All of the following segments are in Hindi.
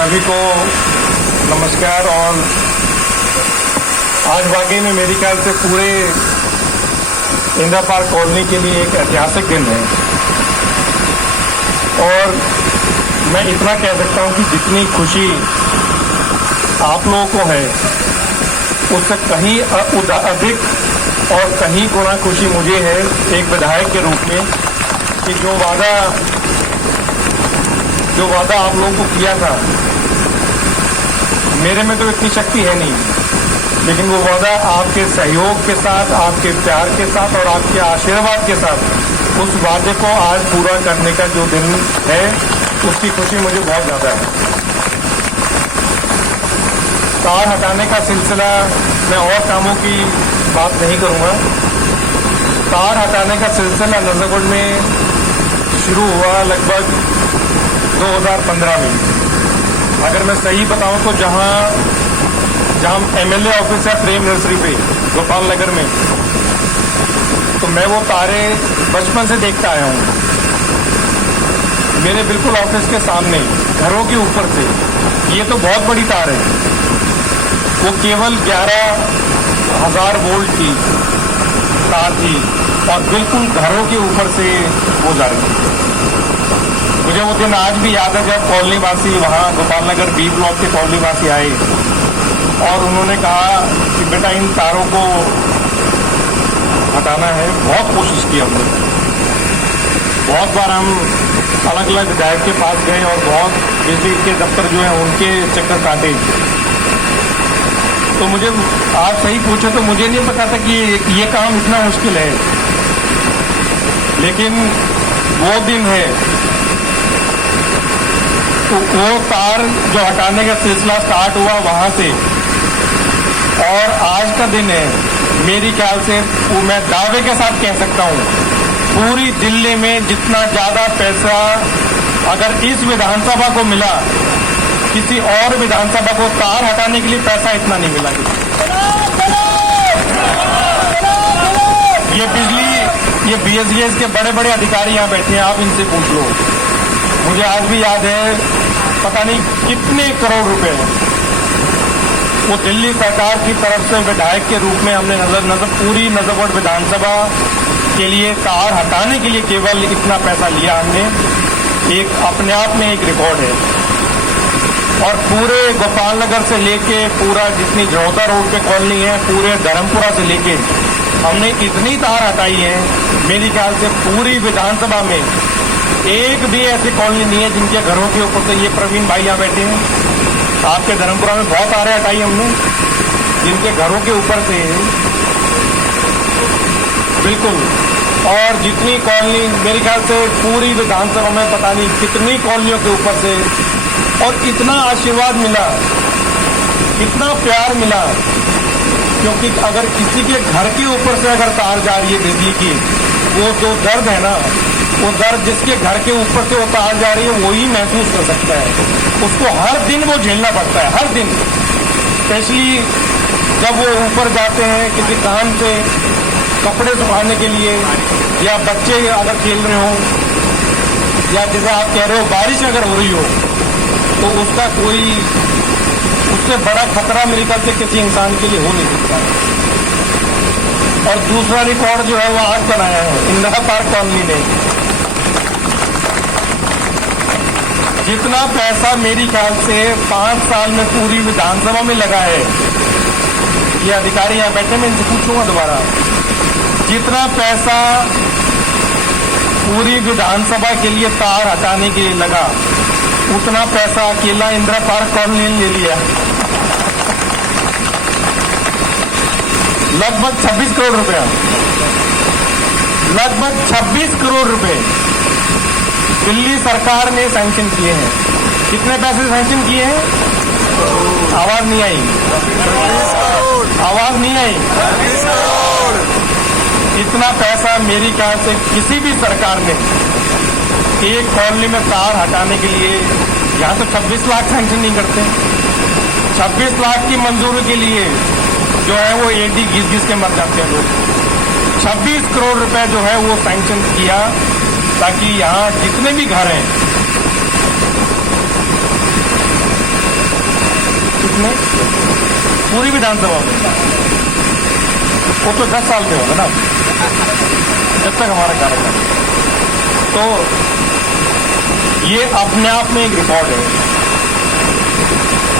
सभी को नमस्कार। और आज वाकई में मेरे ख्याल से पूरे इंदिरा पार्क कॉलोनी के लिए एक ऐतिहासिक दिन है। और मैं इतना कह सकता हूं कि जितनी खुशी आप लोगों को है उससे कहीं अधिक और कहीं गुना खुशी मुझे है एक विधायक के रूप में कि जो वादा आप लोगों को किया था, मेरे में तो इतनी शक्ति है नहीं, लेकिन वो वादा आपके सहयोग के साथ, आपके प्यार के साथ और आपके आशीर्वाद के साथ उस वादे को आज पूरा करने का जो दिन है उसकी खुशी मुझे बहुत ज़्यादा है। तार हटाने का सिलसिला, मैं और कामों की बात नहीं करूँगा। तार हटाने का सिलसिला नजरगढ़ में शुरू हुआ लगभग 2015 में। अगर मैं सही बताऊं तो जहां एमएलए ऑफिस है प्रेम नर्सरी पे गोपाल नगर में, तो मैं वो तारे बचपन से देखता आया हूं। मेरे बिल्कुल ऑफिस के सामने घरों के ऊपर से, ये तो बहुत बड़ी तार है, वो केवल 11,000 वोल्ट की तार थी और बिल्कुल घरों के ऊपर से वो जा रही थी। मुझे वो दिन आज भी याद है जब कॉलोनी वासी वहाँ गोपाल नगर बी ब्लॉक के कॉलोनी वासी आए और उन्होंने कहा कि बेटा इन तारों को हटाना है। बहुत कोशिश की हमने, बहुत बार हम अलग अलग विधायक के पास गए और बहुत बिजली के दफ्तर जो है उनके चक्कर काटे। तो मुझे आप सही पूछे तो मुझे नहीं पता था कि ये काम इतना मुश्किल है, लेकिन वो दिन है तो वो तार जो हटाने का सिलसिला स्टार्ट हुआ वहां से और आज का दिन है। मेरी ख्याल से मैं दावे के साथ कह सकता हूं पूरी दिल्ली में जितना ज्यादा पैसा अगर इस विधानसभा को मिला, किसी और विधानसभा को तार हटाने के लिए पैसा इतना नहीं मिला। ये बिजली, ये बीएसजीएस के बड़े बड़े अधिकारी यहां बैठे हैं, आप इनसे पूछ लो। मुझे आज भी याद है पता नहीं कितने करोड़ रुपए वो दिल्ली सरकार की तरफ से विधायक के रूप में हमने पूरी नजरगढ़ विधानसभा के लिए तार हटाने के लिए केवल इतना पैसा लिया हमने। एक अपने आप में एक रिकॉर्ड है। और पूरे गोपाल नगर से लेके पूरा जितनी जौहता रोड पे कॉलोनी है, पूरे धर्मपुरा से लेके हमने इतनी तार हटाई है। मेरी ख्याल से पूरी विधानसभा में एक भी ऐसी कॉलोनी नहीं है जिनके घरों के ऊपर से, ये प्रवीण भाई यहाँ बैठे हैं, आपके धर्मपुरा में बहुत तारें हटाई हमने जिनके घरों के ऊपर से बिल्कुल। और जितनी कॉलोनी, मेरे ख्याल से पूरी विधानसभा में पता नहीं कितनी कॉलोनियों के ऊपर से, और इतना आशीर्वाद मिला, इतना प्यार मिला। क्योंकि अगर किसी के घर के ऊपर से अगर तार जा रही है बिजली की, वो जो दर्द है ना, वो दर्द जिसके घर के ऊपर से वो तार जा रही है वही महसूस कर सकता है। उसको हर दिन वो झेलना पड़ता है, हर दिन। स्पेशली जब वो ऊपर जाते हैं किसी काम से कपड़े सुखाने के लिए, या बच्चे अगर खेल रहे हो, या जैसे आप कह रहे हो बारिश अगर हो रही हो, तो उसका कोई, उससे बड़ा खतरा मेरे ख्याल से किसी इंसान के लिए हो नहीं सकता। और दूसरा रिकॉर्ड जो है वो आज बनाया है इंदिरा पार्क कॉलोनी ने। जितना पैसा मेरी ख्याल से 5 साल में पूरी विधानसभा में लगा है, ये अधिकारी यहाँ बैठे, मैं इनसे पूछूंगा दोबारा, जितना पैसा पूरी विधानसभा के लिए तार हटाने के लिए लगा, उतना पैसा अकेला इंदिरा पार्क कॉलोनी ने ले लिया। लगभग 26 करोड़ रुपया, लगभग 26 करोड़ रुपए दिल्ली सरकार ने सैंक्शन किए हैं। कितने पैसे सैंक्शन किए हैं? आवाज नहीं आई, आवाज नहीं आई। इतना पैसा मेरी ख्याल से किसी भी सरकार ने एक कॉलोनी में तार हटाने के लिए, यहाँ तो 26 लाख सैंक्शन नहीं करते। 26 लाख की मंजूरी के लिए जो है वो एडी घिस के मर जाते हैं लोग। 26 करोड़ रुपए जो है वो सैंक्शन किया ताकि यहाँ जितने भी घर हैं उसने पूरी विधानसभा में? वो तो 10 साल में होगा ना, जब तक हमारा कार्यकाल। तो ये अपने आप में एक रिकॉर्ड है।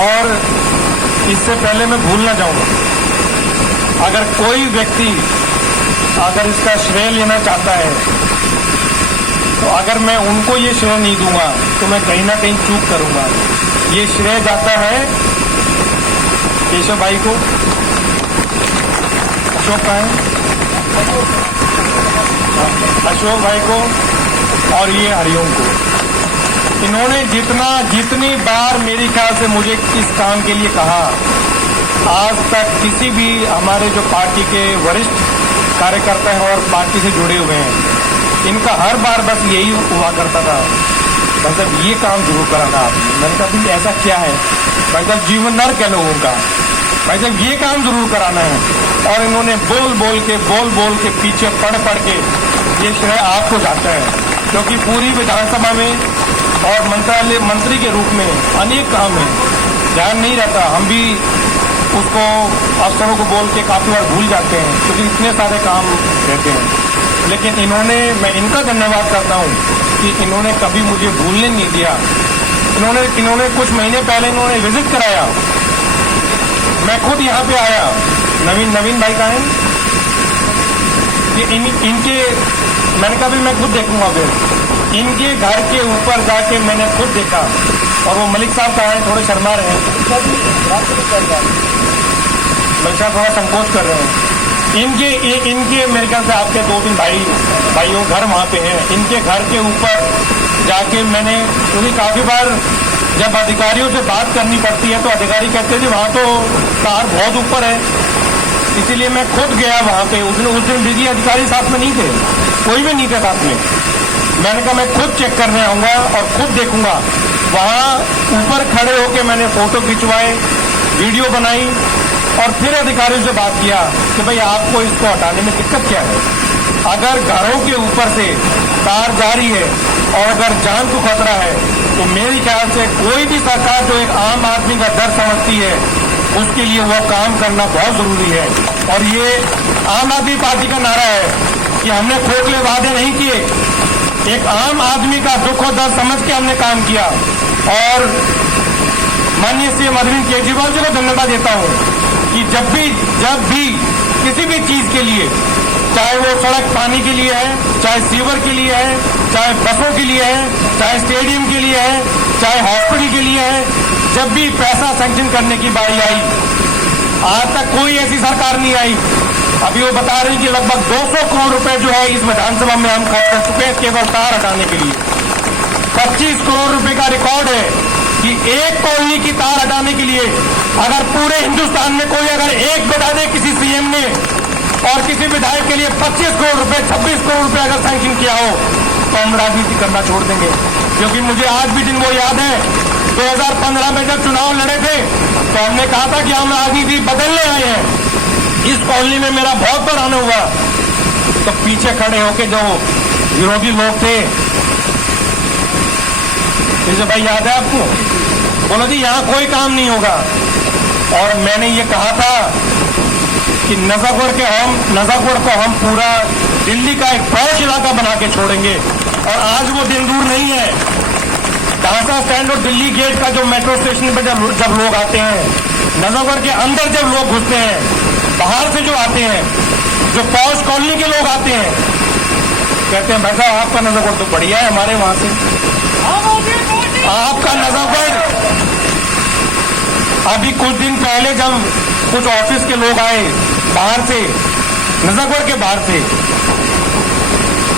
और इससे पहले मैं भूलना चाहूंगा, अगर कोई व्यक्ति अगर इसका श्रेय लेना चाहता है, तो अगर मैं उनको ये श्रेय नहीं दूंगा तो मैं कहीं ना कहीं चूक करूंगा। ये श्रेय जाता है केशव भाई को, अशोक का है, अशोक भाई को, और ये हरिओम को। इन्होंने जितनी बार मेरी ख्याल से मुझे इस काम के लिए कहा, आज तक किसी भी हमारे जो पार्टी के वरिष्ठ कार्यकर्ता हैं और पार्टी से जुड़े हुए हैं, इनका हर बार बस यही हुआ करता था, मतलब ये काम जरूर कराना आपने। मैंने कहा भाई ऐसा क्या है भाई साहब, जीवन नर्क है लोगों का, भाई साहब ये काम जरूर कराना है। और इन्होंने बोल बोल के पीछे पढ़ के ये श्रेय आपको जाता है, क्योंकि पूरी विधानसभा में और मंत्री के रूप में अनेक काम है, ध्यान नहीं रहता। हम भी उसको अफसरों को बोल के काफी बार भूल जाते हैं, क्योंकि इतने सारे काम रहते हैं। लेकिन मैं इनका धन्यवाद करता हूं कि इन्होंने कभी मुझे भूलने नहीं दिया। इन्होंने कुछ महीने पहले इन्होंने विजिट कराया, मैं खुद यहाँ पे आया। नवीन भाई का है कि इनके, मैंने कहा भी मैं खुद देखूंगा। फिर इनके घर के ऊपर जाके मैंने खुद देखा, और वो मलिक साहब का है, थोड़े शर्मा रहे हैं, मलिक साहब थोड़ा संकोच कर रहे हैं। इनके मेरे ख्याल से आपके 2-3 भाइयों घर वहां पे हैं, इनके घर के ऊपर जाके मैंने, क्योंकि काफी बार जब अधिकारियों से बात करनी पड़ती है तो अधिकारी कहते हैं जी वहां तो कार बहुत ऊपर है, इसीलिए मैं खुद गया वहां पे। उस दिन बिजली अधिकारी साथ में नहीं थे, कोई भी नहीं थे साथ में। मैंने कहा मैं खुद चेक करने आऊंगा और खुद देखूंगा। वहां ऊपर खड़े होके मैंने फोटो खिंचवाए, वीडियो बनाई, और फिर अधिकारियों से बात किया कि भाई आपको इसको हटाने में दिक्कत क्या है। अगर घरों के ऊपर से तार जा रही है और अगर जान को खतरा है, तो मेरे ख्याल से कोई भी सरकार जो एक आम आदमी का डर समझती है, उसके लिए वो काम करना बहुत जरूरी है। और ये आम आदमी पार्टी का नारा है कि हमने खोखले वादे नहीं किए, एक आम आदमी का दुख और दर्द समझ के हमने काम किया। और माननीय सीएम अरविंद केजरीवाल जी को धन्यवाद देता हूं कि जब भी किसी भी चीज के लिए, चाहे वो सड़क पानी के लिए है, चाहे सीवर के लिए है, चाहे बसों के लिए है, चाहे स्टेडियम के लिए है, चाहे हॉस्पिटल के लिए है, जब भी पैसा सैंक्शन करने की बारी आई, आज तक कोई ऐसी सरकार नहीं आई। अभी वो बता रही कि लगभग 200 करोड़ रुपए जो है इस विधानसभा में हम खर्च कर चुके हैं केवल तार हटाने के लिए। 25 करोड़ रुपए का रिकॉर्ड है कि एक कॉलोनी की तार हटाने के लिए अगर पूरे हिंदुस्तान में कोई अगर एक बता दे किसी सीएम ने और किसी विधायक के लिए 25 करोड़ रुपए 26 करोड़ रुपए अगर सैंक्शन किया हो, तो हम राजनीति करना छोड़ देंगे। क्योंकि मुझे आज भी दिन वो याद है, 2015 में जब चुनाव लड़े थे तो हमने कहा था कि हम राजनीति बदलने आए हैं। इस कॉलोनी में मेरा बहुत बार आना हुआ, तो पीछे खड़े होके जो विरोधी लोग थे, जैसे भाई याद है आपको, बोला जी यहाँ कोई काम नहीं होगा। और मैंने ये कहा था कि नजफगढ़ को हम पूरा दिल्ली का एक पॉश इलाका बना के छोड़ेंगे। और आज वो दिन दूर नहीं है, ढांसा स्टैंड और दिल्ली गेट का जो मेट्रो स्टेशन पर जब लोग आते हैं, नजफगढ़ के अंदर जब लोग घुसते हैं, बाहर से जो आते हैं, जो पॉश कॉलोनी के लोग आते हैं, कहते हैं भाई साहब आपका नजफगढ़ तो बढ़िया है हमारे वहां से, आपका नजफगढ़। अभी कुछ दिन पहले जब कुछ ऑफिस के लोग आए बाहर से, नजफगढ़ के बाहर से,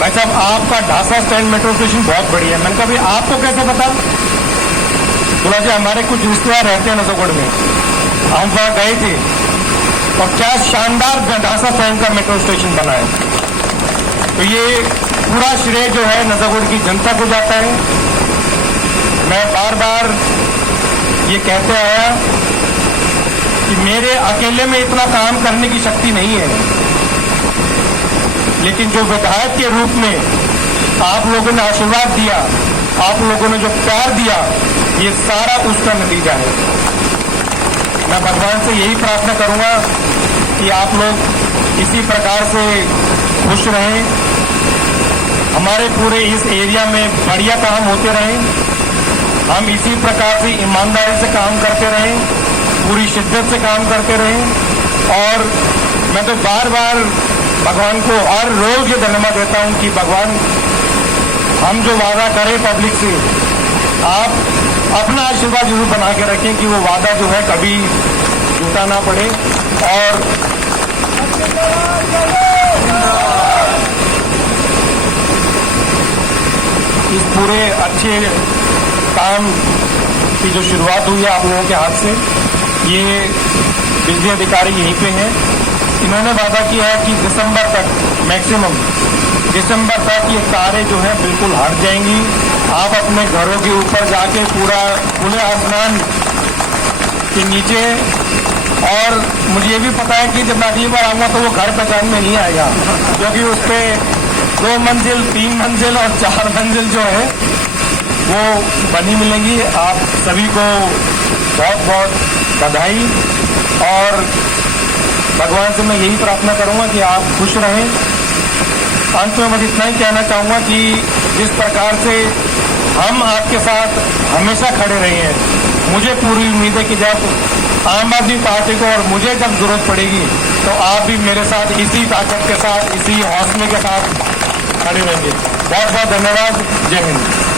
भाई साहब आपका ढांसा स्टैंड मेट्रो स्टेशन बहुत बढ़िया है। मैंने कहा भाई आपको कैसे पता? बोला जी हमारे कुछ रिश्तेदार रहते हैं नजफगढ़ में, हम वहां गए थे, और क्या शानदार ढांसा स्टैंड का मेट्रो स्टेशन बना है। तो ये पूरा श्रेय जो है नजफगढ़ की जनता को जाता है। मैं बार बार ये कहते आया कि मेरे अकेले में इतना काम करने की शक्ति नहीं है, लेकिन जो विधायक के रूप में आप लोगों ने आशीर्वाद दिया, आप लोगों ने जो प्यार दिया, ये सारा उसका नतीजा है। मैं भगवान से यही प्रार्थना करूंगा कि आप लोग इसी प्रकार से खुश रहें, हमारे पूरे इस एरिया में बढ़िया काम होते रहें, हम इसी प्रकार से ईमानदारी से काम करते रहें, पूरी शिद्दत से काम करते रहें। और मैं तो बार बार भगवान को हर रोज ये धन्यवाद देता हूं कि भगवान हम जो वादा करें पब्लिक से, आप अपना आशीर्वाद जरूर बना के रखें कि वो वादा जो है कभी झूठा ना पड़े। और इस पूरे अच्छे काम की जो शुरुआत हुई है आप लोगों के हाथ से, ये बिजली अधिकारी यहीं पे हैं, इन्होंने वादा किया है कि दिसंबर तक, मैक्सिमम दिसंबर तक ये तारें जो है बिल्कुल हट जाएंगी। आप अपने घरों के ऊपर जाके पूरा खुले आसमान के नीचे, और मुझे ये भी पता है कि जब मैं अगली बार आऊंगा तो वो घर पहचान में नहीं आएगा, क्योंकि उस पर 2 मंजिल, 3 मंजिल और 4 मंजिल जो है वो बनी मिलेंगी। आप सभी को बहुत बहुत बधाई, और भगवान से मैं यही प्रार्थना करूंगा कि आप खुश रहें। अंत में मैं इतना ही कहना चाहूंगा कि जिस प्रकार से हम आपके साथ हमेशा खड़े रहे हैं, मुझे पूरी उम्मीद है कि जब आम आदमी पार्टी को और मुझे जब जरूरत पड़ेगी तो आप भी मेरे साथ इसी ताकत के साथ, इसी हौसले के साथ खड़े रहेंगे। बहुत बहुत धन्यवाद। जय हिंद।